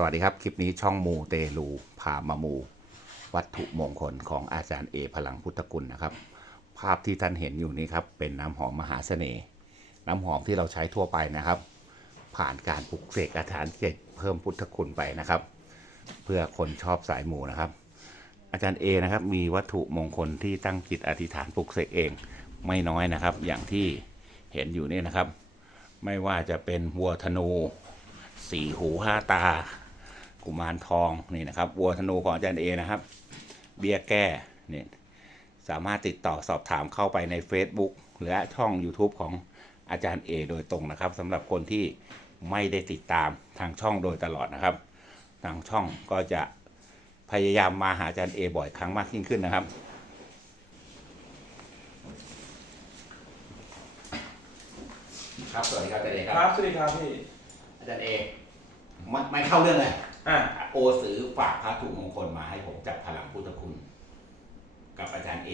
สวัสดีครับ คลิปนี้ช่องมูเตลูพามามู วัตถุมงคลของอาจารย์เอพลังพุทธกุลนะครับ ภาพที่ท่านเห็นอยู่นี้ครับ เป็นน้ำหอมมหาเสน่ห์ น้ำหอมที่เราใช้ทั่วไปนะครับ ผ่านการปลุกเสกอาถรรพ์เจ็ดเพิ่มพุทธคุณไปนะครับ เพื่อคนชอบสายมูนะครับ อาจารย์เอนะครับมีวัตถุมงคลที่ตั้งจิตอธิษฐานปลุกเสกเองไม่น้อยนะครับ อย่างที่เห็นอยู่นี่นะครับ ไม่ว่าจะเป็นวัวธนูสี่หูห้าตา กุมารทองนี่นะครับวัวธนูของอาจารย์เอนะครับ เบี้ยแก้เนี่ยสามารถติดต่อสอบถามเข้าไปใน Facebook และช่อง YouTube ของอาจารย์เอโดยตรงนะครับสำหรับคนที่ไม่ได้ติดตามทางช่องโดยตลอดนะครับ ทางช่องก็จะพยายามมาหาอาจารย์เอบ่อยครั้งมากยิ่งขึ้นนะครับ ครับสวัสดีครับอาจารย์เอคครับรับสวัสดีครับพี่ อาจารย์เอไม่ไม่เข้าเรื่องเลยอะ โอซื้อฝากพระถูกมงคลมาให้ผมจากพลังพุทธคุณ กับอาจารย์เอ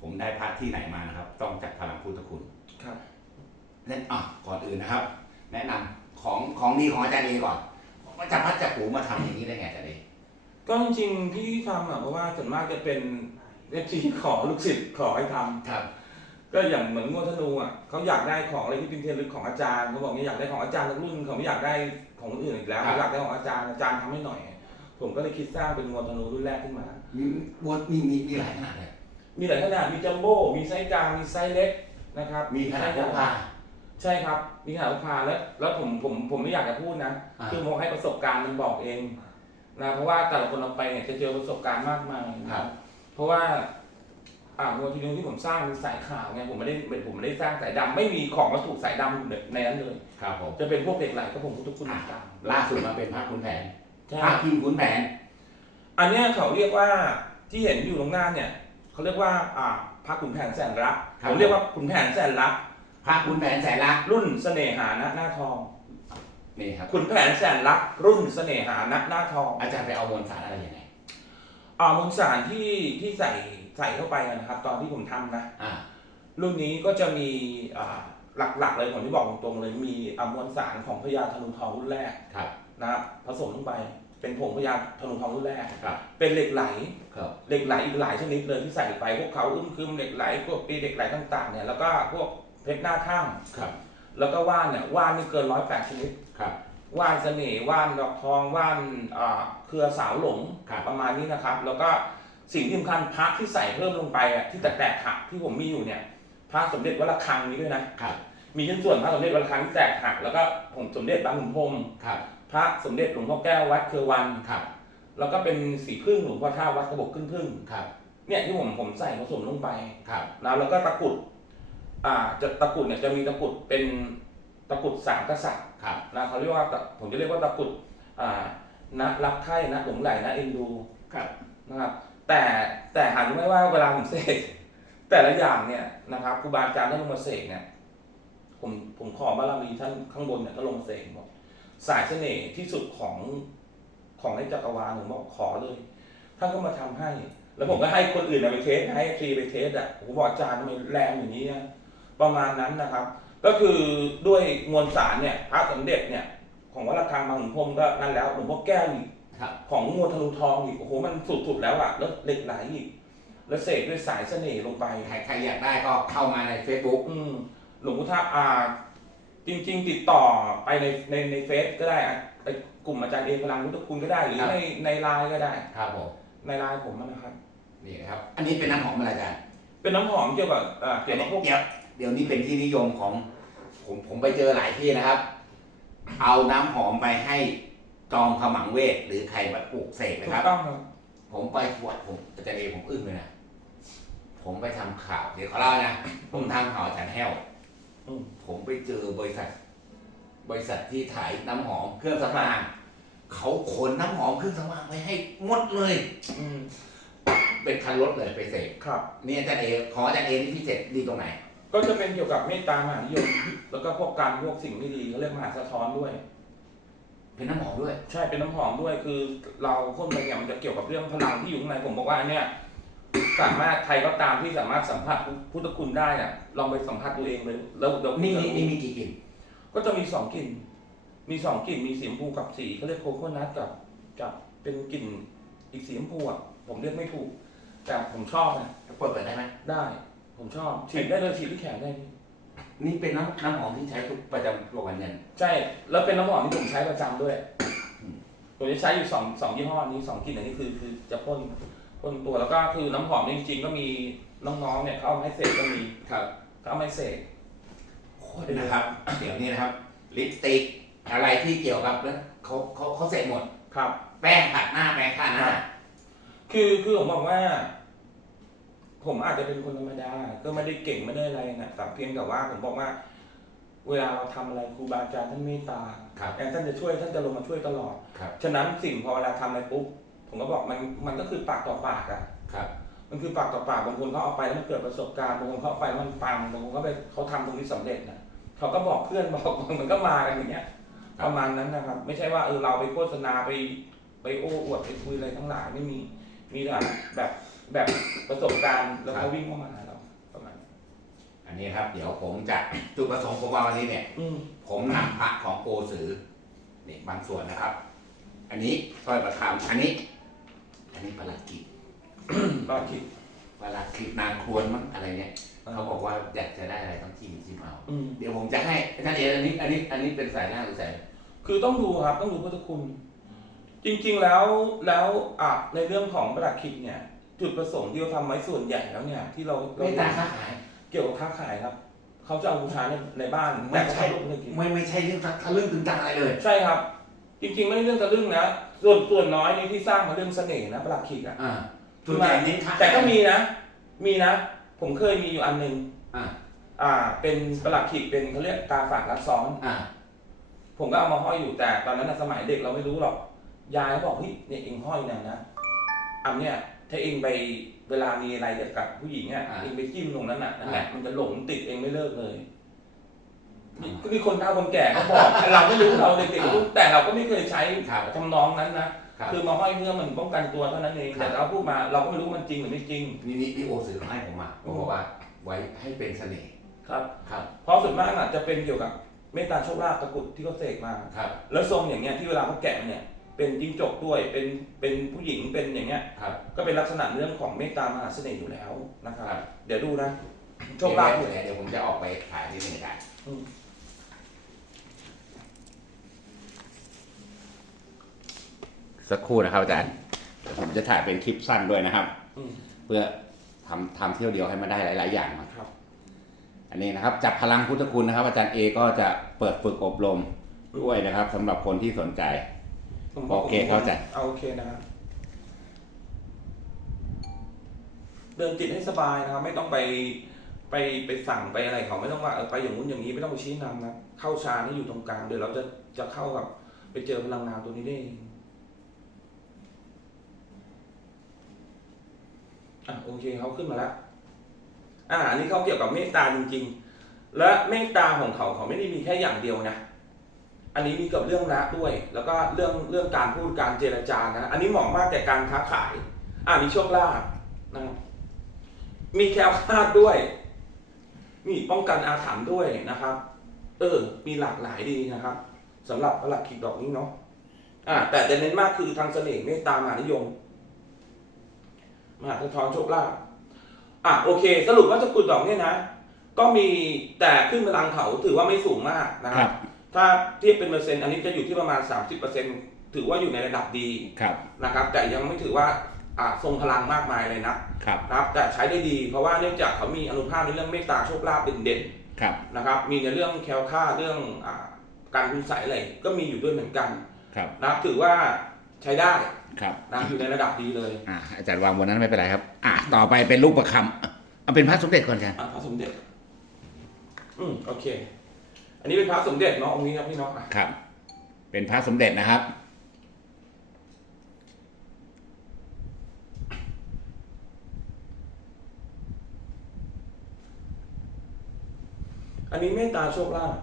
ผมได้พระที่ไหนมานะครับ ต้องจากพลังพุทธคุณครับนั่นอะก่อนอื่นนะครับ แนะนำของของดีของอาจารย์เอก่อนว่าจะพัดจะผูมาทำอย่างนี้ได้ไงอาจารย์เอก็จริงๆที่ทำอะเพราะว่าส่วนมากจะเป็นเอฟซีขอลูกศิษย์ขอให้ทำครับ ก็อย่างเหมือนงวดธนูอะเขาอยากได้ของอะไรที่เป็นเทียนลึกของอาจารย์เขาบอกเนี่ยอยากได้ของอาจารย์สักรุ่นเขาไม่อยากได้ของคนอื่นอีกแล้วเขาอยากได้ของอาจารย์อาจารย์ทำให้หน่อย ผมก็เลยคิดสร้างเป็นงวดธนูรุ่นแรกขึ้นมา มีวัวมีมีมีหลายขนาดเลย มีหลายขนาดมีจัมโบ้มีไซส์กลางมีไซส์เล็กนะครับมีขนาดพกพา ใช่ครับมีขนาดพกพาแล้วแล้วผมผมผมไม่อยากจะพูดนะอ่า คือโมให้ประสบการณ์มันบอกเองนะเพราะว่าแต่ละคนเราไปเนี่ยจะเจอประสบการณ์มากมายนะครับเพราะว่า อ่าวัวทีนึงที่ผมสร้างเป็นสายขาวไงผมไม่ได้ผมไม่ได้สร้างสายดำไม่มีของวัตถุสายดำอยู่ในนั้นเลย ครับผม จะเป็นพวกเหล็กไหลก็ผมพุทธคุณต่างล่าสุดมาเป็นพระขุนแผนๆใช่พระพิมพ์ขุนแผน อันเนี้ยเขาเรียกว่าที่เห็นอยู่ตรงหน้าเนี่ยเขาเรียกว่าอ่าพระขุนแผนแสนรักครับ ผมเรียกว่าขุนแผนแสนรัก พระขุนแผนแสนรักรุ่นเสน่หาณหน้าทองนี่ครับ ขุนแผนแสนรัก รุ่นเสน่หาณหน้าทองอาจารย์ไปเอามวลสารอะไรยังไงอ่ามวลสารที่ที่ใส่ ใส่เข้าไปนะครับ ตอนที่ผมทำนะ อ่า รุ่นนี้ก็จะมีอ่าหลักๆเลยผมที่บอกตรงๆเลยมีอ่ามวลสารของพญาธนูทองรุ่นแรกครับ นะครับผสมลงไปเป็นผงพญาธนูทองรุ่นแรก ครับ เป็นเหล็กไหล ครับ เหล็กไหลอีกหลายชนิดเลยที่ใส่ไปพวกเขาอึ้มคึมเหล็กไหลพวกปีเหล็กไหลต่างๆเนี่ยแล้วก็พวกเพชรหน้าถ้ครับำแล้วก็ว่านเนี่ยว่านนี่เกินร้อยแปดชนิด ครับ ว่านเสน่ห์ว่านดอกทองว่านอ่าเครือสาวหลงครับ ประมาณนี้นะครับ แล้วก็ สิ่งที่สำคัญพระที่ใส่เพิ่มลงไปอะที่แตกๆหักที่ผมมีอยู่เนี่ยพระสมเด็จวัดระฆังนี้ด้วยนะครับ มีชิ้นส่วนพระสมเด็จวัดระฆังที่แตกหักแล้วก็ผงสมเด็จบางขุนพรหมครับ พระสมเด็จหลวงพ่อแก้ววัดเครือวัน ครับ แล้วก็เป็นสีพึ่งหลวงพ่อท่าวัดกระบอกขึ้นพึ่งครับ เนี่ยที่ผมผมใส่ผสมลงไปครับนะแล้วก็ตะกรุดอ่าจะตะกรุดเนี่ยจะมีตะกรุดเป็นตะกรุดสามกษัตริย์ครับ นะเขาเรียกว่าตะผมจะเรียกว่าตะกรุดอ่านะรักใคร่นะหลงไหลนะเอ็นดูครับนะครับ แต่แต่หันรู้ไหมว่าเวลาผมเสกแต่ละอย่างเนี่ยนะครับครูบาอาจารย์ท่านลงมาเสกเนี่ยผมผมขอบารมีท่านข้างบนเนี่ยก็ลงเสกบอกสายเสน่ห์ที่สุดของของในจักรวาลผมบอกขอเลยท่านก็มาทำให้ แล้วผมก็ให้คนอื่นไปเทสให้ฟรีไปเทสอะผมบอกอาจารย์ทำไมแรงอย่างนี้ประมาณนั้นนะครับ ก็คือด้วยมวลสารเนี่ยพระสมเด็จเนี่ยของวัดระฆังบางขุนพรหมก็นั่นแล้วหลวงพ่อแก้วอีก ของงวดธนูทองอีกโอ้โหมันสุดๆแล้วอะแล้วเหล็กไหลอีกแล้วเสกด้วยสายเสน่ห์ลงไป ใครใครอยากได้ก็เข้ามาใน Facebook อืมหลวงพ่อท่าอ่า จริง ๆ ติดต่อไปในในในเฟซก็ได้อะไอ้กลุ่มอาจารย์เอพลังพุทธคุณก็ได้หรือครับ ในในไลน์ก็ได้ ครับผมในไลน์ผมอะนะครับ นี่นะครับ อันนี้เป็นน้ำหอมอะไรอาจารย์เป็นน้ำหอมเกี่ยวกับอ่าเกี่ยวกับพวกเดี๋ยวเดี๋ยวนี้เป็นที่นิยมของผมผมไปเจอหลายที่นะครับ เอาน้ำหอมไปให้ จอมขมังเวทหรือใครมาปลูกเสกนะถูคกรับต้องครับผมไปขวดผมอาจารย์เอผมอึ้งเลยนะผมไปทำข่าวเดี๋ยวเขาเล่านะผมทำข่าวอาจารย์แห้ว อืมผมไปเจอบริษัท บริษัทที่ถ่ายน้ำหอมเครื่องสำอางเขาขนน้ำหอมเครื่องสำอางไปให้หมดเลย อืมเป็นคันรถเลยไปเสกครับ นี่อาจารย์เอของอาจารย์เอนี่พิเศษดีตรงไหน ก็จะเป็นเกี่ยวกับเมตตามหานิยม แล้วก็พวกการพวกสิ่งไม่ดีเขาเรียกมหาสะท้อนด้วย เป็นน้ำหอมด้วย ใช่เป็นน้ำหอมด้วยคือเราพ่นไปเนี่ยมันจะเกี่ยวกับเรื่องพลังที่อยู่ข้างในผมบอกว่าเนี่ยสามารถใครก็ตามที่สามารถสัมผัสพุทธคุณได้น่ะลองไปสัมผัสตัวเองเลยแล้วเดี๋ยวนี่นี่นี่มีกี่กลิ่นก็จะมีสองกลิ่น มีสองกลิ่นมีสีชมพูกับสีเขาเรียกโคโคนัทกับกับเป็นกลิ่นอีกสีชมพูอะผมเรียกไม่ถูก แต่ผมชอบนะเปิดเปิดได้ไหมได้ ผมชอบฉีดได้เลยฉีดที่แขนได้พี่ นี่เป็นน้ำน้ำหอมที่ใช้ทุกประจำทุกวันเนี่ยใช่ แล้วเป็นน้ำหอมที่ผมใช้ประจำด้วยอืมผมจะใช้อยู่สองสองยี่ห้อนี้สองกลิ่นอันนี้คือคือจะพ่นพ่นตัวแล้วก็คือน้ำหอมนี่จริงๆก็มีน้องๆเนี่ยเขาเอามาให้เสกก็มีครับเขาเอามาให้เสก คนนะครับ เดี๋ยวนี้นะครับ ลิปสติกอะไรที่เกี่ยวกับแล้วเขาเขาเขาเสร็จหมด ครับ แป้งขัดหน้าแป้งทาหน้า คือคือผมบอกว่า ผมอาจจะเป็นคนธรรมดา ก็ไม่ได้เก่งไม่ได้อะไรนะแต่เพียงแต่ว่าผมบอกว่า เวลาเราทำอะไรครูบาอาจารย์ท่านเมตตาครับแต่ท่านจะช่วยท่านจะลงมาช่วยตลอด ครับฉะนั้นสิ่งพอเวลาทำอะไรปุ๊บผมก็บอกมันมันก็คือปากต่อปากอะครับมันคือปากต่อปากบางคนเขาเอาไปแล้วมันเกิดประสบการณ์บางคนเขาเอาไปแล้วมันปังบางคนเขาไปเขาทำตรงนี้สำเร็จนะเขาก็บอกเพื่อนบอกมันก็มากันอย่างเงี้ยประมาณนั้นนะครับ ไม่ใช่ว่าเออเราไปโฆษณาไปไปโอ้อวดไปคุยอะไรทั้งหลายไม่มีมีแต่แบบ แบบประสบการณ์แล้วเขาวิ่งเข้ามาหาเราประมาณนั้นอันนี้ครับ เดี๋ยวผมจะจุดประสงค์ผมว่าวันนี้เนี่ย อืมผมนำพระของโกสือนี่บางส่วนนะครับ อันนี้สร้อยประคำอันนี้ อันนี้ประหลัดกิจก็คิดประหลัดกิจนางควรมั้งอะไรเนี่ยเขาบอกว่าอยากจะได้อะไรต้องจิ้มจิ้มเอา อืม เดี๋ยวผมจะให้ท่านเออันนี้ อันนี้ อันนี้เป็นสายหน้าหรือสาย คือต้องดูครับต้องดูพุทธคุณ จริงๆแล้วแล้วอะในเรื่องของประหลัดขิกเนี่ย จุดประสงค์ที่เราทำไว้ส่วนใหญ่แล้วเนี่ย ที่เราไม่ตาค้าขาย เกี่ยวกับค้าขายครับ เขาจะเอาบูชาในในบ้านไม่ใช่แต่เขาไม่ได้กินไม่ไม่ใช่เรื่องทะลึ่งตึงตังอะไรเลย ใช่ครับ จริงๆไม่ได้เรื่องทะลึ่งนะส่วนส่วนน้อยนี่ที่สร้างมาเรื่องเสน่ห์นะประหลัดขิกอะ อ่าส่วนใหญ่เน้นค้าขายแต่ก็มีนะ มีนะ ผมเคยมีอยู่อันหนึ่งอ่าอ่า เป็นประหลัดขิกเป็นเขาเรียกกาฝากรักซ้อน อ่าผมก็เอามาห้อยอยู่แต่ตอนนั้นนะสมัยเด็กเราไม่รู้หรอก ยายบอกเฮ้ยเนี่ยเองห้อยเนี่ยนะ อันเนี่ย ถ้าเองไปเวลามีอะไรกับผู้หญิงอะเองไปจิ้มตรงนั้นอะนั่นแหละมันจะหลงติดเองไม่เลิกเลยมีก็มีคนเฒ่าคนแก่เขาบอกเราไม่รู้เราเด็กๆรู้แต่เราก็ไม่เคยใช้ครับทำนองนั้นนะครับ คือมาห้อยเพื่อมันป้องกันตัวเท่านั้นเองครับ แต่เราพูดมาเราก็ไม่รู้มันจริงหรือไม่จริง นี่นี่พี่โอสื่อเขาให้ผมมาเขาบอกว่าไว้ให้เป็นเสน่ห์ครับ ครับ เพราะส่วนมากอะจะเป็นเกี่ยวกับเมตตาโชคลาภตะกรุดที่เขาเสกมา ครับ แล้วทรงอย่างเงี้ยที่เวลาเขาแกะเนี่ย เป็นจิ้งจกด้วยเป็นเป็นผู้หญิงเป็นอย่างเงี้ย ครับ ก็เป็นลักษณะเรื่องของเมตตามหาเสน่ห์อยู่แล้วนะครับครับเดี๋ยวดูนะโชคลาภเดี๋ยวเดี๋ยวผมจะออกไปถ่ายที่นี่กันอืมสักครู่นะครับอาจารย์เดี๋ยวผมจะถ่ายเป็นคลิปสั้นด้วยนะครับอืมเพื่อทำทำเที่ยวเดียวให้มันได้หลาย ๆ อย่างมาครับ อันนี้นะครับ จับพลังพุทธคุณนะครับ อาจารย์เอก็จะเปิดฝึกอบรมด้วยนะครับสำหรับคนที่สนใจ ผมบกโอเคเข้าใจ เอาโอเคนะครับเดินจิตให้สบายนะครับ ไม่ต้องไปไปไปสั่งไปอะไรเขาไม่ต้องว่าเออไปอย่างนู้นอย่างนี้ไม่ต้องไปชี้นำนะเข้าฌานให้อยู่ตรงกลางเดี๋ยวเราจะจะเข้ากับไปเจอพลังงานตัวนี้ได้เองอะโอเคเขาขึ้นมาแล้วอ่าอันนี้เขาเกี่ยวกับเมตตาจริง ๆ และเมตตาของเขาเขาไม่ได้มีแค่อย่างเดียวนะ อันนี้มีกับเรื่องรักด้วย แล้วก็เรื่องเรื่องการพูดการเจรจานะ อันนี้เหมาะมากแก่การค้าขาย อ่ามีโชคลาภนะมีแคล้วคลาดด้วยมีป้องกันอาถรรพ์ด้วยนะครับ เออ มีหลากหลายดีนะครับสำหรับหลัดขีดดอกนี้เนาะอ่าแต่จะเน้นมากคือทางเสน่ห์เมตตามหานิยมมหาทอนโชคลาภอะโอเค สรุปว่าตะกุดดอกเนี่ยนะ ก็มีแต่ขึ้นพลังเขาถือว่าไม่สูงมากนะครับ ถ้าเทียบเป็นเปอร์เซ็นต์อันนี้จะอยู่ที่ประมาณ 30%ถือว่าอยู่ในระดับดีครับนะครับ แต่ยังไม่ถือว่าอ่าทรงพลังมากมายเลยนะครับนะครับแต่ใช้ได้ดีเพราะว่าเนื่องจากเขามีอนุภาพในเรื่องเมตตาโชคลาภเด่นครับๆนะครับมีในเรื่องแคล้วคลาดเรื่องอ่าการคุณใสยอะไรก็มีอยู่ด้วยเหมือนกันครับนะครับถือว่าใช้ได้ครับนะอยู่ในระดับดีเลยอ่าอาจารย์วางบนนั้นไม่เป็นไรครับ อ่าต่อไปเป็นลูกประคำเอาเป็นพระสมเด็จก่อนกันอะพระสมเด็จ อืมโอเค อันนี้เป็นพระสมเด็จเนาะองค์นี้ครับพี่เนาะอะครับ เป็นพระสมเด็จนะครับ อันนี้เมตตาโชคลาภ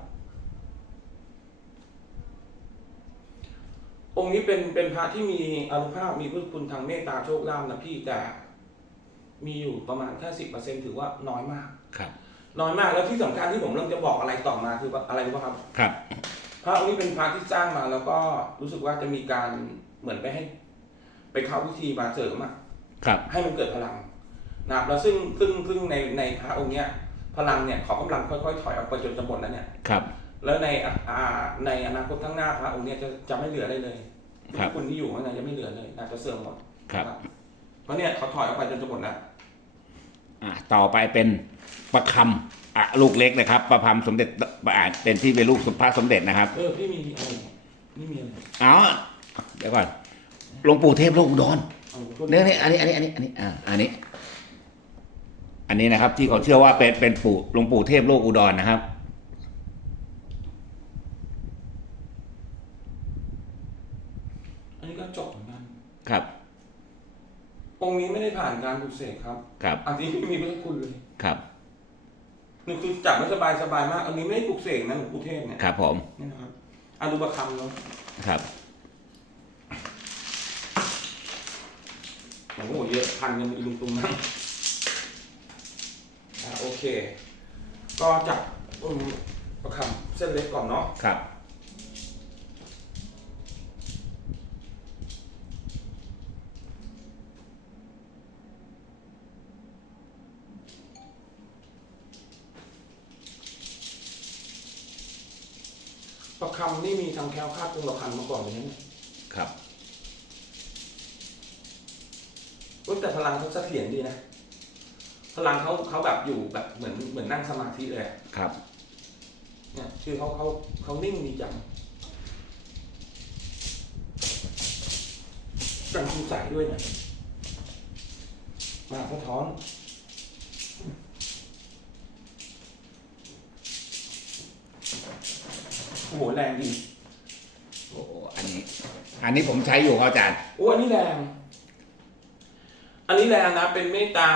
องค์นี้เป็นเป็นพระที่มีอานุภาพมีพุทธคุณทางเมตตาโชคลาภนะพี่แต่ มีอยู่ประมาณแค่สิบเปอร์เซ็นถือว่าน้อยมาก ครับ น้อยมากแล้วที่สำคัญที่ผมเริ่มจะบอกอะไรต่อมาคือว่าอะไรรู้ป่ะครับครับ พระองค์นี้เป็นพระที่สร้างมา แล้วก็รู้สึกว่าจะมีการเหมือนไปให้ ไปเข้าพิธีมาเสริมอะครับ ให้มันเกิดพลังนะครับแล้วซึ่งซึ่งซึ่งในในพระองค์เนี้ยพลังเนี่ยเขากำลังค่อยๆถอยออกไปจนจะหมดแล้วเนี่ย ครับ แล้วในอ่าอ่าในอนาคตข้างหน้าพระองค์เนี่ยจะจะไม่เหลืออะไรเลยครับ คนที่อยู่ข้างในจะไม่เหลือเลยนะจะเสื่อมหมดครับนะเพราะเนี่ยเขาถอยออกไปจนจะหมดแล้ว อะต่อไปเป็นประคำอะลูกเล็กนะครับ ประคำสมเด็จอะเป็นที่เป็นลูกพระสมเด็จนะครับ เออพี่มีอะไรนี่มีอะไรเอาเดี๋ยวก่อนหลวงปู่เทพโลกอุดรเอาโทษเนี่ยเนี่ยอันนี้อันนี้อันนี้อันนี้อ่าอันนี้ อันนี้นะครับ ที่เขาเชื่อว่าเป็นเป็นปู่หลวงปู่เทพโลกอุดรนะครับ อันนี้ก็จบเหมือนกันครับ องค์นี้ไม่ได้ผ่านการปลุกเสกครับ ครับ อันนี้ไม่มีพระคุณเลยครับนี่คือจับไม่สบายสบายมาก อันนี้ไม่ได้ปลุกเสกนะหลวงปู่เทพเนี่ยครับผม นี่นะครับอันดูประคำเนาะครับโอ้โหเยอะพันกันอีลุงตุงนั่งอ่าโอเค ก็จับอืมประคำเส้นเล็กก่อนเนาะ ครับ ประคำนี่มี ทางแคล้วคลาดตรงประคำมาก่อนเลยนะเนี่ยครับเว้ยแต่พลังเขาเสถียรดีนะ พลังเขาเขาแบบอยู่แบบเหมือนเหมือนนั่งสมาธิเลยอะครับ เนี่ยคือเขาเขาเขานิ่งดีจังจังคุณใสด้วยเนี่ยมาสะท้อน โอ้โหแรงดีโอ้อันนี้ อันนี้ผมใช้อยู่ครับอาจารย์ โอ้อันนี้แรง อันนี้แรงนะ เป็นเมตตา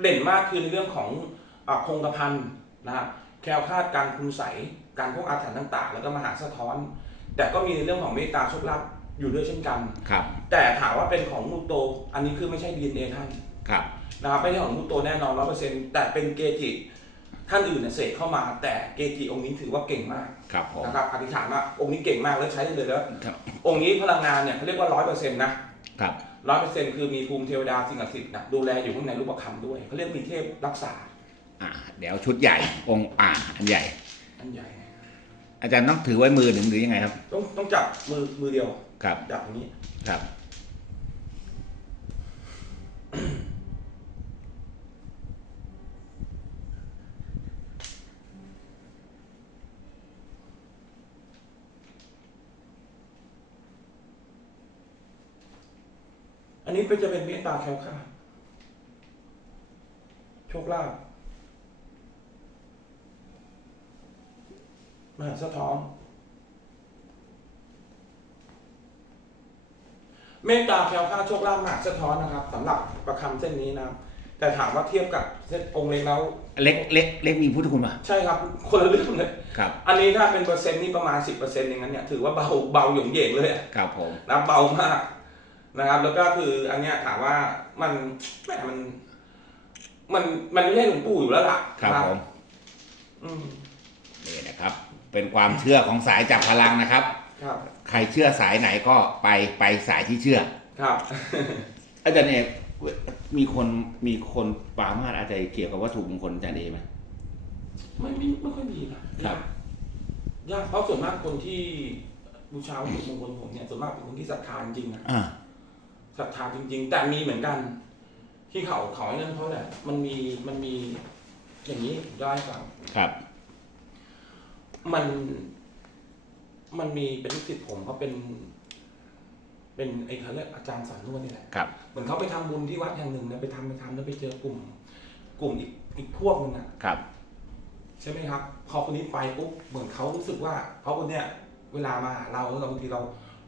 เด่นมากคือในเรื่องของอาคงกระพันนะครับแคล้วคลาดการคุณใสการพวกอาถรรพ์ต่าง ๆ แล้วก็มหาสะท้อน แต่ก็มีในเรื่องของเมตตาโชคลาภอยู่ด้วยเช่นกันครับ แต่ถามว่าเป็นของมูโต อันนี้คือไม่ใช่ DNA ท่านครับนะครับไม่ใช่ของมูโตแน่นอนร้อเปอร์เซ็นต์แต่เป็นเกจิ ท่านอื่นเนี่ยเสกเข้ามาแต่เกจิองค์นี้ถือว่าเก่งมากครับผมนะครับอธิษฐานว่าองค์นี้เก่งมากแล้วใช้ได้เลยแล้วครับองค์นี้พลังงานเนี่ยเขาเรียกว่าร้อยเปอร์เซ็นต์นะครับร้อยเปอร์เซ็นต์คือมีภูมิเทวดาสิ่งศักดิ์สิทธิ์นะดูแลอยู่ข้างในรูปประคำด้วยเขาเรียกมีเทพรักษาอ่าเดี๋ยวชุดใหญ่องค์อ่าอันใหญ่ อันใหญ่ อาจารย์ต้องถือไว้มือหนึ่งหรือยังไงครับ ต้องต้องจับมือมือเดียวครับจับอย่างนี้ครับ อันนี้เป็นจะเป็นเมตตาแคล้วคลาดโชคลาภมหาสะท้อนเมตตาแคล้วคลาดโชคลาภมหาสะท้อนนะครับสำหรับประคำเส้นนี้นะครับแต่ถามว่าเทียบกับเส้นองค์เล็กแล้วเล็กเล็กเล็กมีพุทธคุณป่ะใช่ครับ คนละเรื่องเลยครับอันนี้ถ้าเป็นเปอร์เซ็นต์นี่ประมาณ 10%เอย่างนั้นเนี่ยถือว่าเบาเบาหยงเหยงเลยอะครับผมนะเบามาก นะครับแล้วก็คืออันเนี้ยถามว่ามันแหมมัน มันมันไม่ใช่หลวงปู่อยู่แล้วล่ะครับผม อืมนี่นะครับ เป็นความเชื่อของสายจับพลังนะครับ ครับ ใครเชื่อสายไหนก็ไปไปสายที่เชื่อ ครับ อาจารย์เอกมีคนมีคนปรามาสอาจารย์เกี่ยวกับวัตถุมงคลอาจารย์เอกไหม ไม่ไม่ไม่ค่อยมีนะครับ ยากเพราะส่วนมากคนที่บูชาวัตถุมงคลผมเนี่ยส่วนมากเป็นคนที่ศรัทธาจริงๆนะอ่า ศรัทธาจริง ๆ แต่มีเหมือนกัน ที่เขาเขาไอ้นั่นเพราะแหละมันมีมันมีอย่างนี้ได้ฟังครับ มันมันมีเป็นลูกศิษย์ผมเขาเป็น เป็นไอ้เขาเรียกอาจารย์สอนนวดนี่แหละครับ เหมือนเขาไปทำบุญที่วัดแห่งหนึ่งเนี่ยไปทำไปทำแล้วไปเจอกลุ่ม กลุ่มอีกอีกพวกหนึงอะครับ ใช่ไหมครับ พอคนนี้ไปปุ๊บเหมือนเขารู้สึกว่าเพราะคนเนี้ยเวลามาหาเราแล้วเราบางทีเรา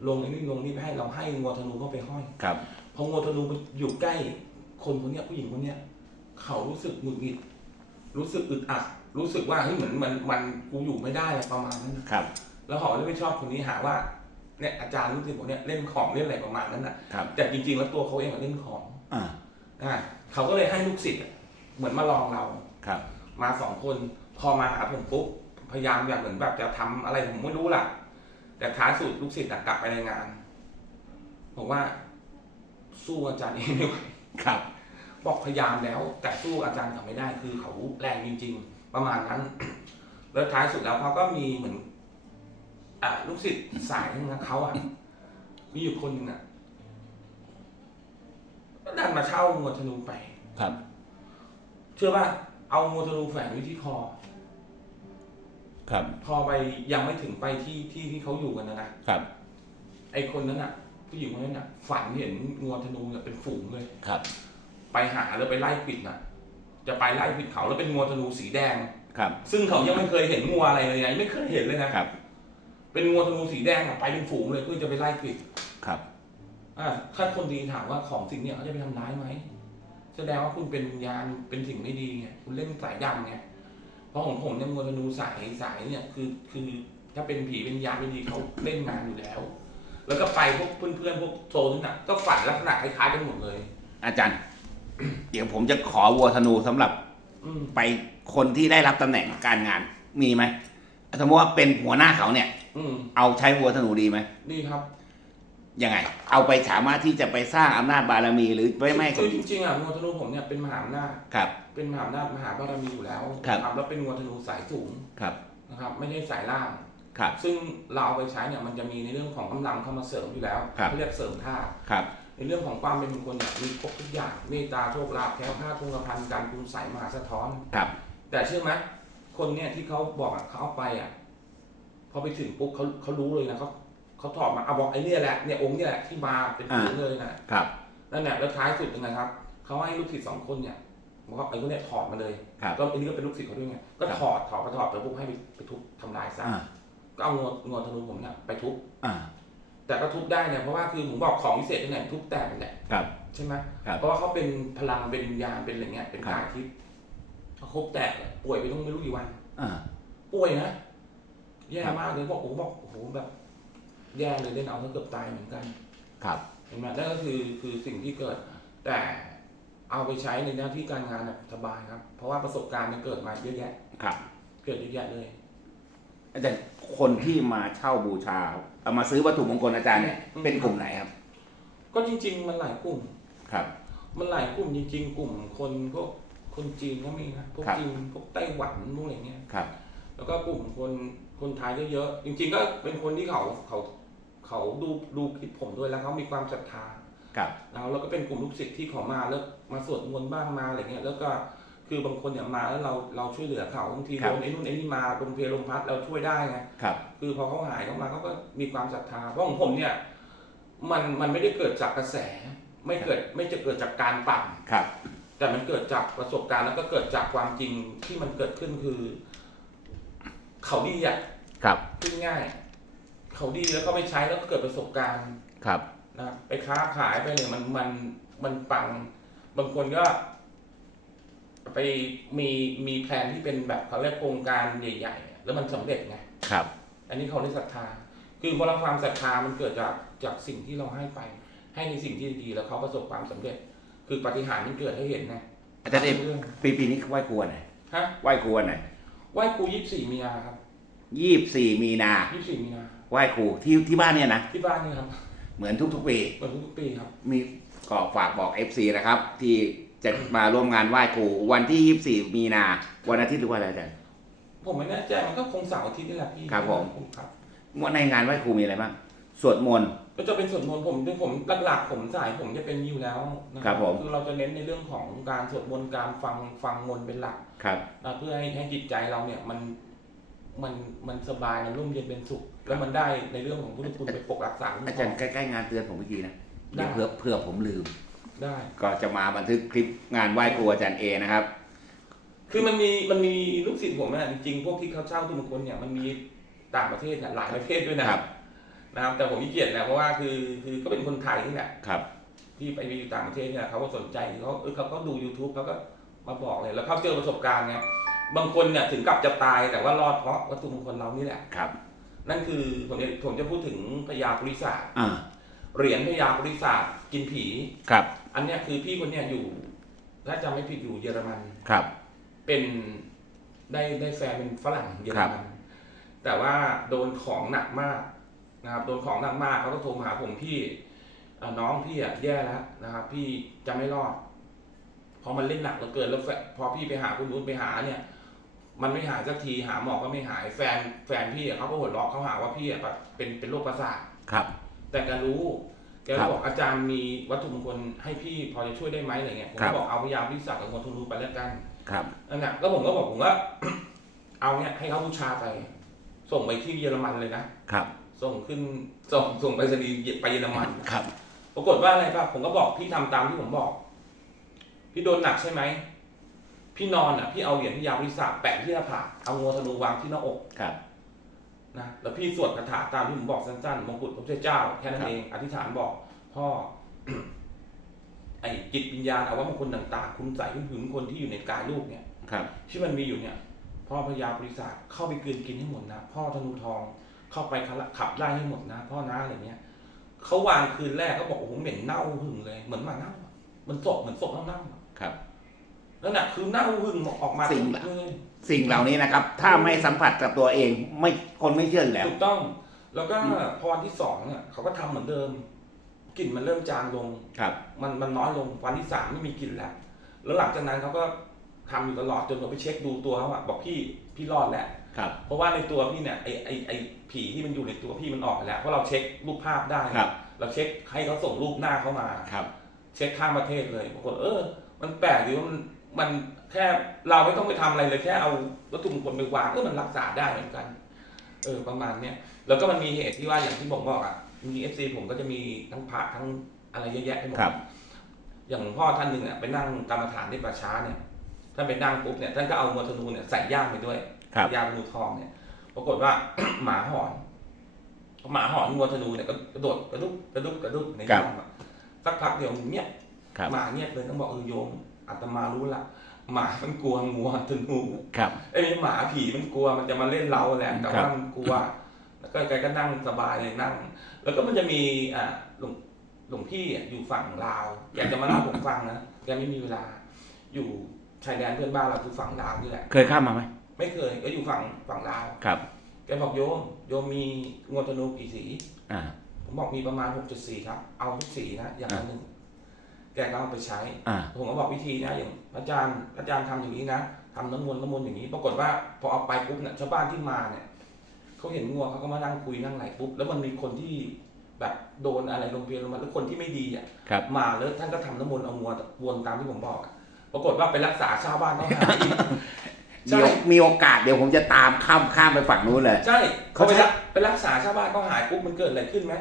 ลงไอ้นี่ลงนี่ไปให้เราให้งัวธนูเข้าไปห้อยครับ พองัวธนูไปอยู่ใกล้ คนคนเนี้ยผู้หญิงคนเนี้ยเขารู้สึกหงุดหงิด รู้สึกอึดอัดรู้สึกว่าเฮ้ยเหมือนมันมันกูอยู่ไม่ได้อะไรประมาณนั้นนะครับ แล้วเขาเลยไม่ชอบคนนี้หาว่าเนี่ยอาจารย์รู้สึกผมเนี่ยเล่นของเล่นอะไรประมาณนั้นนะครับ แต่จริง ๆ แล้วตัวเขาเองอะเล่นของอ่า อ่าเขาก็เลยให้ลูกศิษย์อะเหมือนมาลองเรา ครับ มาสองคนพอมาหาผมปุ๊บพยายามแบบเหมือนแบบจะทำอะไรผมไม่รู้ล่ะ แต่ท้ายสุดลูกศิษย์อะกลับไปรายงานบอกว่าสู้อาจารย์เองไม่ไหวครับ บอกพยายามแล้ว แต่สู้อาจารย์เขาไม่ได้คือเขาแรงจริง ๆ ประมาณนั้น แล้วท้ายสุดแล้วเขาก็มีเหมือนอ่าลูกศิษย์สายนึงนะเขาอะมีอยู่คนหนึ่งอะก็ดันมาเช่างัวธนูไปครับ เชื่อป่ะเอางัวธนูแฝงไว้ที่คอ ครับ พอไปยังไม่ถึงไปที่ที่ที่เขาอยู่กันนะนะครับ ไอคนนั้นอะผู้หญิงคนนั้นอะ ฝันเห็นงัวธนูเนี่ยเป็นฝูงเลย ครับ ไปหาแล้วไปไล่ปิดน่ะ จะไปไล่ปิดเขาแล้วเป็นงัวธนูสีแดง ครับ ซึ่งเขายังไม่เคยเห็นงัวอะไรเลยไงไม่เคยเห็นเลยนะครับ เป็นงัวธนูสีแดงอะไปเป็นฝูงเลยเพื่อจะไปไล่ปิด ครับ อ่าถ้าคนดีถามว่าของสิ่งเนี้ยเขาจะไปทำร้ายไหมแสดงว่าคุณเป็นวิญญาณเป็นสิ่งไม่ดีไงคุณเล่นสายดำไง เพราะของผมเนี่ยงัวธนูสายสายเนี่ยคือคือถ้าเป็นผีเป็นวิญญาณไม่ดีเขาเล่นงานอยู่แล้ว แล้วก็ไปพวกเพื่อนๆพวกโซนน่ะก็ฝันลักษณะคล้ายๆกันหมดเลย อาจารย์ เดี๋ยวผมจะขอวัวธนูสำหรับอืมไปคนที่ได้รับตำแหน่งการงานมีไหมสมมติว่าเป็นหัวหน้าเขาเนี่ย อืมเอาใช้วัวธนูดีไหมดีครับ ยังไง เอาไปสามารถที่จะไปสร้างอำนาจบารมีหรือไม่ไม่ คือจริงๆอะงัวธนูผมเนี่ยเป็นมหาอำนาจ ครับ เป็นมหาอำนาจมหาบารมีอยู่แล้วครับนะแล้วเป็นงัวธนูสายสูงครับนะครับไม่ใช่สายล่าง ครับ ซึ่งเราเอาไปใช้เนี่ยมันจะมีในเรื่องของกำลังเข้ามาเสริมอยู่แล้วครับ เขาเรียกเสริมธาตุครับ ในเรื่องของความเป็นมงคลเนี่ยมีครบทุกอย่างเมตตาโชคลาภแคล้วคลาดทุกพันการคุณใสมหาสะท้อน ครับ แต่เชื่อไหมคนเนี่ยที่เขาบอกอะเขาเอาไปอะพอไปถึงปุ๊บเขาเขารู้เลยนะเขาเขาถอดมาเอาบอกไอ้เนี่ยแหละเนี่ยองค์เนี่ยแหละที่มาเป็นผืนเลยนะครับ นั่นแหละแล้วท้ายสุดยังไงครับเขาให้ลูกศิษย์สองคนเนี่ย บอกว่าไอ้คนเนี่ยถอดมาเลยครับก็อันนี้ก็เป็นลูกศิษย์เขาด้วยไงก็ครับถอดถอดไปถอดไปปุ๊บให้ไปไปทุบทำลายซะอ่าก็เอางวงวธนูผมเนี่ยไปทุบ อ่า แต่ก็ทุบได้เนี่ยเพราะว่าคือผมบอกของพิเศษที่ไหนทุบแตกนั่นแหละครับใช่ไหมครับเพราะว่าเขาเป็นพลังเป็นวิญญาณเป็นอะไรเงี้ยเป็นครับ กายทิพย์เขาครบแตกป่วยไปต้องไม่รู้กี่วัน อ่า ป่วยนะแย่ครับ มากเลยบอกโอ้โหบอกโอ้โหแบบ แย่เลยเล่นเอาแล้วเกือบตายเหมือนกันครับ เห็นไหมนั่นก็คือคือสิ่งที่เกิด แต่ เอาไปใช้ในหน้าที่การงานแบบสบายครับ เพราะว่าประสบการณ์มันเกิดมาเยอะแยะ ครับ เกิดเยอะแยะเลย อาจารย์คนที่มาเช่าบูชาเอามาซื้อวัตถุมงคลอาจารย์เนี่ยอืม เป็นกลุ่มไหนครับ ก็จริง ๆ มันหลายกลุ่ม ครับ มันหลายกลุ่มจริง ๆ กลุ่มคนพวกคนจีนก็มีนะพวกครับ จีนพวกไต้หวันพวกอะไรเงี้ย ครับ แล้วก็กลุ่มคนคนไทยเยอะๆจริง ๆ ก็เป็นคนที่เขาเขาเขาดูดูคลิปผมด้วยแล้วเขามีความศรัทธา ครับแล้วแล้วก็เป็นกลุ่มลูกศิษย์ที่เขามาแล้วมาสวดมนต์บ้างมาอะไรเงี้ยแล้วก็คือบางคนเนี่ยมาแล้วเราเราช่วยเหลือเขาบางทีครัโดบนไอ้นู่นไอ้นี่มาลมเพลลมพัดเราช่วยได้ไงครับคือพอเขาหายเขามาเขาก็มีความศรัทธาเพราะของผมเนี่ยมันมันไม่ได้เกิดจากกระแส ไม่เกิดไม่จะเกิดจากการปั่น ครับ แต่มันเกิดจากประสบการณ์แล้วก็เกิดจากความจริงที่มันเกิดขึ้นคือ เขาดีอะครับพูดง่าย เขาดีแล้วก็ไปใช้แล้วก็เกิดประสบการณ์ ครับ นะไปค้าขายไปเนี่ยมันมันมันปัง บางคนก็ ไปมีมีแผนที่เป็นแบบเขาเรียกโครงการใหญ่ๆ แล้วมันสำเร็จไงครับ อันนี้เขาได้ศรัทธา คือพลังความศรัทธามันเกิดจากจากสิ่งที่เราให้ไป ให้ในสิ่งที่ดีแล้วเขาประสบความสำเร็จ คือปาฏิหาริย์มันเกิดให้เห็นไงอาจารย์เอกเรื่องปีปีนี้ไหว้ครูวันไหนฮะไหว้ครูวันไหนไหว้ครูยี่สิบสี่มีนาครับยี่สิบสี่มีนายี่สิบสี่มีนาไหว้ครูที่ที่บ้านเนี่ยนะที่บ้านนี่ครับ เหมือนทุกๆปีเหมือนทุกๆปีครับ มีก็ฝากบอก FC นะครับ ที่จะมาร่วมงานไหว้ครูวันที่ 24 มีนาวันอาทิตย์หรือว่าอะไรอาจารย์ ผมไม่แน่ใจมันก็คงเสาร์อาทิตย์นี่แหละพี่ครับผม ครับว่าในงานไหว้ครูมีอะไรบ้างสวดมนต์ ก็จะเป็นส่วนมนต์ผมซึ่งผมหลักๆผมสายผมจะเป็นอยู่แล้วนะครับผม คือเราจะเน้นในเรื่องของการสวดมนต์การฟังฟังมนต์เป็นหลักครับ นะเพื่อให้ให้จิตใจเราเนี่ยมันมันมันสบายมันร่มเย็นเป็นสุข แล้วมันได้ในเรื่องของพุทธคุณไปปกรักษาคุ้มอาครจาอรงย์ใกล้ๆงานเตือนผมเมื่อกี้นะได้เดี๋ยวเพื่อเพื่อผมลืม ได้ ก็จะมาบันทึกคลิปงานไหว้ครูอาจารย์เอนะครับ คือมันมีมันมีลูกศิษย์ผมอะจริงๆพวกที่เขาเช่าทุกมงคลเนี่ยมันมีต่างประเทศเนี่ยหลายประเทศด้วยนะครับ นะครับ แต่ผมขี้เกียจแหละเพราะว่าคือคือก็เป็นคนไทยนี่แหละครับที่ไปอยู่ต่างประเทศเนี่ยเขาก็สนใจเขาเออเขาก็ดู YouTube เขาก็มาบอกเลยแล้วเขาเจอประสบการณ์ไงบางคนเนี่ยถึงกับจะตายแต่ว่ารอดเพราะวัตถุมงคลเรานี่แหละครับ นั่นคือผมจะผมจะพูดถึงพญาปุริศาสอ่าเหรียญพญาปุริศาสกินผี ครับอันเนี้ยคือพี่คนเนี้ยอยู่ถ้าจำไม่ผิดอยู่เยอรมัน ครับ เป็นได้ได้แฟนเป็นฝรั่งเยอรมันแต่ว่าโดนของหนักมากนะครับ โดนของหนักมากเขาก็โทรมาหาผมพี่เอ่อน้องพี่อะแย่แล้วนะครับ พี่จะไม่รอดเพราะมันเล่นหนักเหลือเกินแล้วแฟนพอพี่ไปหาคุณนุ้นไปหาเนี่ย มันไม่หายสักทีหาหมอก็ไม่หายแฟนแฟนพี่อะเขาก็หัวเราะเขาหาว่าพี่อะแบบเป็นเป็นโรคประสาทครับ แต่แกรู้แกครับบอกอาจารย์มีวัตถุมงคลให้พี่พอจะช่วยได้ไหมอะไรเงี้ยผมครัก็บ บอกเอาพยายามวิสักกับงวทุนูไปแล้วกันครับ นั่นแหละแล้วผมก็บอกผมว่า เอาเนี่ยให้เขาบูชาไป ส่งไปที่เยอรมันเลยนะครับ ส่งขึ้นส่งส่งไปสนีย์ไปเยอรมัน ครับ ปรากฏว่าอะไรป่ะผมก็บอกพี่ทำตามที่ผมบอก พี่โดนหนักใช่ไหม พี่นอนอะพี่เอาเหรียญที่ยาววิสาแปะที่หน้าผากเอางวธนูวางที่หน้าอกครับ นะแล้วพี่สวดคาถาตามที่ผมบอกสั้นๆมงกุฎพระพุทธเจ้าแค่นั้นครับ เองอธิษฐานบอกพ่อ ไอ้จิตวิญญาณเอาว่ามงคลต่างๆ คุณใส่คุณหึงคนที่อยู่ในกายลูกเนี่ย ครับ ที่มันมีอยู่เนี่ยพ่อพญาบริษัทเข้าไปกลืนกินให้หมดนะ พ่อธนูทองเข้าไปขับไล่ให้หมดนะ พ่อนะอะไรเงี้ยเขาวางคืนแรกก็บอกโอ้โหเหม็นเน่าหึงเลยเหมือนหมาเน่าอะเหมันศพเหมือนศพเน่าๆอะครับ นั่นแหละคือเน่าหึงออกมาสิ่งละเลยสิ่งเหล่านี้นะครับ ถ้าไม่สัมผัสกับตัวเองไม่คนไม่เชื่ออยู่แล้ว ถูกต้อง แล้วก็พอวันที่สองเนี่ยเขาก็ทำเหมือนเดิมกลิ่นมันเริ่มจางลง ครับ มันมันน้อยลงวันที่สามไม่มีกลิ่นแล้ว แล้วหลังจากนั้นเขาก็ทำอยู่ตลอดจนผมไปเช็คดูตัวเขาอะบอกพี่พี่รอดแล้ว ครับ เพราะว่าในตัวพี่เนี่ยไอไอไอผีที่มันอยู่ในตัวพี่มันออกไปแล้วเพราะเราเช็ครูปภาพได้ ครับ เราเช็คให้เขาส่งรูปหน้าเข้ามา ครับ เช็คข้ามประเทศเลยปรากฏเออ มันแปลกดีว่ามัน มันแค่เราไม่ต้องไปทำอะไรเลยแค่เอาวัตถุมงคลไปวางเออมันรักษาได้เหมือนกัน เออประมาณเนี้ยแล้วก็มันมีเหตุที่ว่าอย่างที่ผมบอกอะมีเอฟซีผมก็จะมีทั้งพระทั้งอะไรเยอะแยะไปหมดครับอย่างหลวงพ่อท่านหนึ่งเนี่ยไปนั่งกรรมฐานที่ป่าช้าเนี่ยท่านไปนั่งปุ๊บเนี่ยท่านก็เอามวลธนูเนี่ยใส่ย่ามไปด้วยครับยาธนูทองเนี่ย ปรากฏว่าหมาหอนหมาหอนมวลธนูเนี่ยก็กระโดดกระดุกกระดุกกระดุกในย่ามอะสักพักเดียวเงียบครับหมาเงียบเลยต้องบอกเออโยม อาตมารู้ละหมามันกลัวงัวธนูครับ ไอ้นี่หมาผีมันกลัวมันจะมาเล่นเราแหละแต่ครัว่าบมันกลัว แล้วก็แกก็นั่งสบายเลยนั่ง แล้วก็มันจะมีอ่าหลวงหลวงพี่อะอยู่ฝั่งลาว อยากจะมาเล่าให้ผมฟังนะแกไม่มีเวลา อยู่ชายแดนเพื่อนบ้านเราคือฝั่งลาวนี่แหละ เคยข้ามมาไหมไม่เคยก็อยู่ฝั่งฝั่งลาวครับ แกบอกโยมโยมมีงวดธนูกี่สีอ่าผมบอกมีประมาณหกจุดสี่ครับ เอาทุกสีนะอย่างละหนึ่ง แกก็เอาไปใช้ อ่า ผมก็บอกวิธีนะอย่างพระอาจารย์พระอาจารย์ทำอย่างนี้นะทำน้ำมนต์น้ำมนต์อย่างนี้ ปรากฏว่าพอเอาไปปุ๊บเนี่ยชาวบ้านที่มาเนี่ยเขาเห็นงัวเขาก็มานั่งคุยนั่งไหลปุ๊บแล้วมันมีคนที่แบบโดนอะไรลงเพียนลงมาหรือคนที่ไม่ดีอะครับ มาแล้วท่านก็ทำน้ำมนต์เอางัววนตามที่ผมบอกอะปรากฏว่าไปรักษาชาวบ้านเขาหายอีกเดี๋ยวมีโอกาสเดี๋ยวผมจะตามข้ามข้ามไปฝั่งนู้นเลย ใช่เขาไปเขาใช้ รักไปรักษาชาวบ้านเขาหายปุ๊บมันเกิดอะไรขึ้นไหม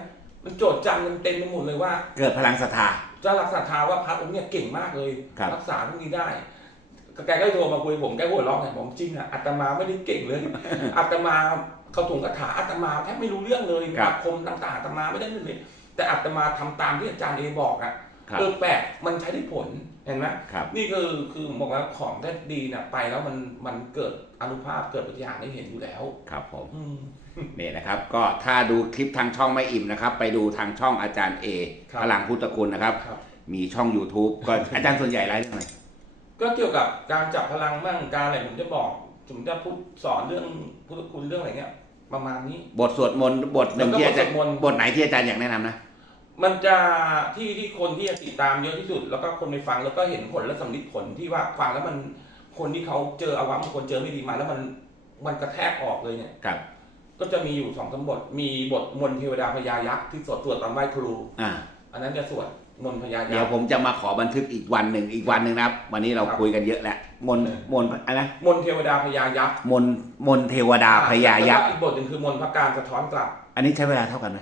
มันโจดจันมันเต็มไปหมดเลยว่า เกิดพลังศรัทธาเจ้ารักษาทาว่าพระองค์เนี่ยเก่งมากเลย ครับรักษาพวกนี้ได้แกก็โทรมาคุยผมแกหัวเราะไงผมจริงอะอาตมาไม่ได้เก่งเลย อาตมาเขาถุงกระถาอาตมาแทบไม่รู้เรื่องเลยครับอาคมต่างๆอาตมาไม่ได้เลยแต่อาตมาทำตามที่อาจารย์เอบอกอะครับ เออแปลกมันใช้ได้ผลเห็นไหม ครับ นี่คือคือผมบอกว่าของที่ดีเนี่ยไปแล้วมันมันเกิดอนุภาพเกิดปฏิหารย์ให้เห็นอยู่แล้ว ครับผม อืมนี่นะครับ ก็ถ้าดูคลิปทางช่องไม่อิ่มนะครับ ไปดูทางช่องอาจารย์เอครับ พลังพุทธคุณนะครับ ครับ มีช่อง YouTube ก็ อาจารย์ส่วนใหญ่ไลฟ์เรื่องอะไรก็เกี่ยวกับการจับพลังบ้างการอะไรผมจะบอกผมจะพูดสอนเรื่องพุทธคุณเรื่องอะไรเงี้ย ประมาณนี้ บทสวดมนต์บทหนึ่งแล้วก็ที่อาจารย์บทสวดมนต์ บทไหนที่อาจารย์อยากแนะนำนะ มันจะที่ที่คนที่จะติดตามเยอะที่สุด แล้วก็คนไปฟังแล้วก็เห็นผลและสำลิดผลที่ว่าฟังแล้วมันคนที่เขาเจออาวะบางคนเจอไม่ดีมาแล้วมันมันกระแทกออกเลยเนี่ยครับ ก็จะมีอยู่สองสามบท มีบทมนต์เทวดาพญายักษ์ที่สวดสวดตอนไหว้ครู อ่า อันนั้นจะสวดมนต์พญาเดี๋ยัยวกษ์ ผมจะมาขอบันทึกอีกวันหนึ่งอีกวันหนึ่งนะครับ วันนี้เราครับคุยกันเยอะแล้วมนต์เออ มนต์อะไรนะมนต์เทวดาพญายักษ์มนต์มนต์เทวดาพญายักษ์แล้วอีกบทหนึ่งคือมนต์พระการสะท้อนกลับ อันนี้ใช้เวลาเท่ากันไหม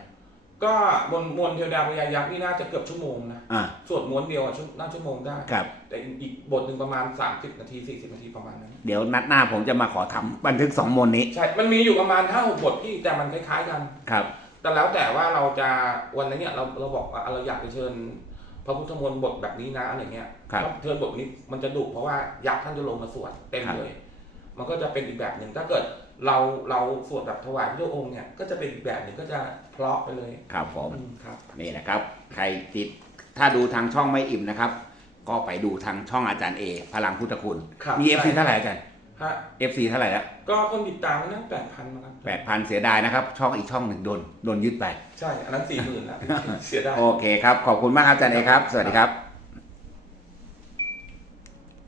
ก็มนต์มนต์เทวดาพญายักษ์นี่น่าจะเกือบชั่วโมงนะอ่าสวดม้วนเดียวอะชั่วน่าชั่วโมงได้ ครับ แต่อีกบทหนึ่งประมาณ 30 นาที 40 นาทีประมาณนั้น เดี๋ยวนัดหน้าผมจะมาขอทำบันทึกสองมนต์นี้ ใช่ มันมีอยู่ประมาณ5 6บทพี่แต่มันคล้ายๆกัน ครับ แต่แล้วแต่ว่าเราจะวันนั้นเนี่ยเราเราบอกว่าเราอยากจะเชิญ พระพุทธมนต์บทแบบนี้นะอะไรเงี้ยครับถ้าเชิญบทนี้มันจะดุเพราะว่ายักษ์ท่านจะลงมาสวดเต็มครับ เลย มันก็จะเป็นอีกแบบหนึ่งถ้าเกิด เราเราสวดแบบถวายพระองค์เนี่ยก็จะเป็นอีกแบบหนึ่งก็จะเพราะไปเลยครับผมอืมครับ นี่นะครับ ใครติดถ้าดูทางช่องไม่อิ่มนะครับ ก็ไปดูทางช่องอาจารย์เอพลังพุทธคุณครับมีเอฟซีใช่ เท่าไหร่อาจารย์ฮะ FC เท่าไหร่แล้วก็คนติดตามมันนั่งแปดพันนะครับแปดพันเสียดายนะครับ ช่องอีกช่องหนึ่งโดนโดนยึดไป ใช่ อันนั้นสี่หมื่นแล้ว เสียดาย โอเคครับ ขอบคุณมากครับอาจารย์เอครับ สวัสดีครับ